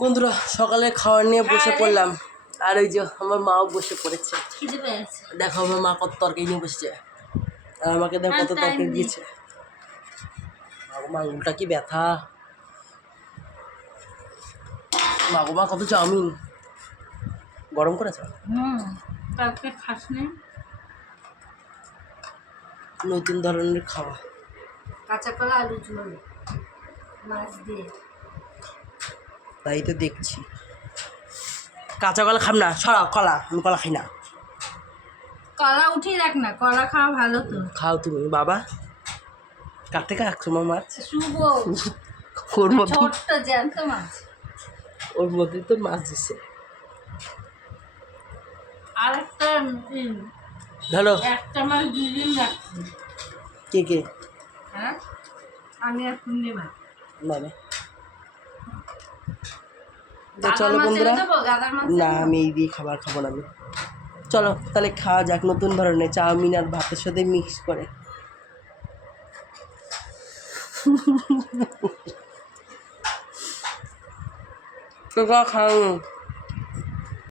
বন্ধুরা সকালে খাবার নিয়ে বসে পড়লাম, আর ওই যে আমার মাও বসে পড়েছে। দেখো আমার মা কত তরকারি নিয়ে বসেছে, আর আমাকে দেখো কত তরকারি দিয়েছে। আঙুলটা কি ব্যথা, মা কত চাউমিন গরম করেছে। নতুন ধরনের খাওয়া, কাঁচা কলা আলু ঝোল মাছ দিয়ে। তাই তো দেখছি। কাঁচা কলা খাম না, সরা কলা, আমি কলা খাই না। কলা উঠিয়ে রাখ না, কলা খাওয়া ভালো তো। খাও তুমি। বাবা কার থেকে রাখছো মা মাছ? শুভ ওর মতো, ছোট্ট জ্যান্ত মাছ, ওর মধ্যে তো মাছ দিচ্ছে। আর একটা ধরো একটা মাছ 2 দিন রাখছি। কে কে? হ্যাঁ আমি আর পূর্ণিমা। বাবা তো চলো বন্ধুরা, না আমি এই দিয়ে খাবার খাবো না আমি। চলো তাহলে খাওয়া যাক নতুন ধরনের চাউমিন আর ভাতের সাথে মিক্স করে। তো খাও